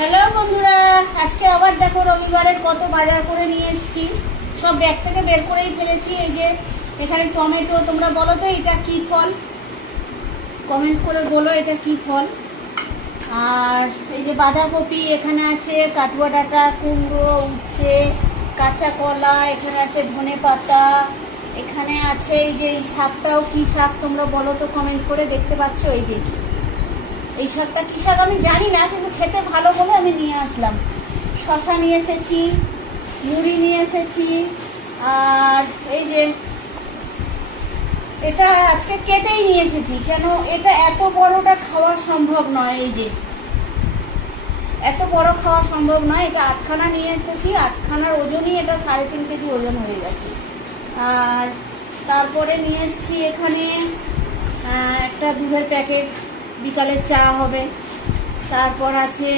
Hello বন্ধুরা, আজকে আবার দেখো রবিবারের কত বাজার করে নিয়ে এসেছি। সব ব্যাগ থেকে বের করেই ফেলেছি। এই যে এখানে টমেটো, তোমরা বলো তো এটা কি ফল, কমেন্ট করে বলো এটা কি ফল। আর এই যে বাঁধাকপি এখানে আছে, কাটুয়া ডাঁটা, কুমড়ো, উচ্ছে, কাঁচা কলা, এখানে আছে ধনে পাতা, এখানে আছে এই যে এই শাকটাও কি শাক তোমরা বলো তো কমেন্ট করে। দেখতে পাচ্ছ এই যে এই শাকটা কি শাক আমি জানি না, কিন্তু খেতে ভালো বলে আমি নিয়ে আসলাম। শশা নিয়ে এসেছি, মুড়ি নিয়ে এসেছি, আর এই যে এটা আজকে কেটেই নিয়ে এসেছি, কেন এটা এত বড়টা খাওয়া সম্ভব নয়। এই যে এত বড় খাওয়া সম্ভব নয়, এটা 8খানা নিয়ে এসেছি। 8খানার ওজনই এটা 3.5 কেজি ওজন হয়ে গেছে। আর তারপরে নিয়ে এসেছি এখানে একটা দুধের প্যাকেট, বিকালে চা হবে। তারপর আছে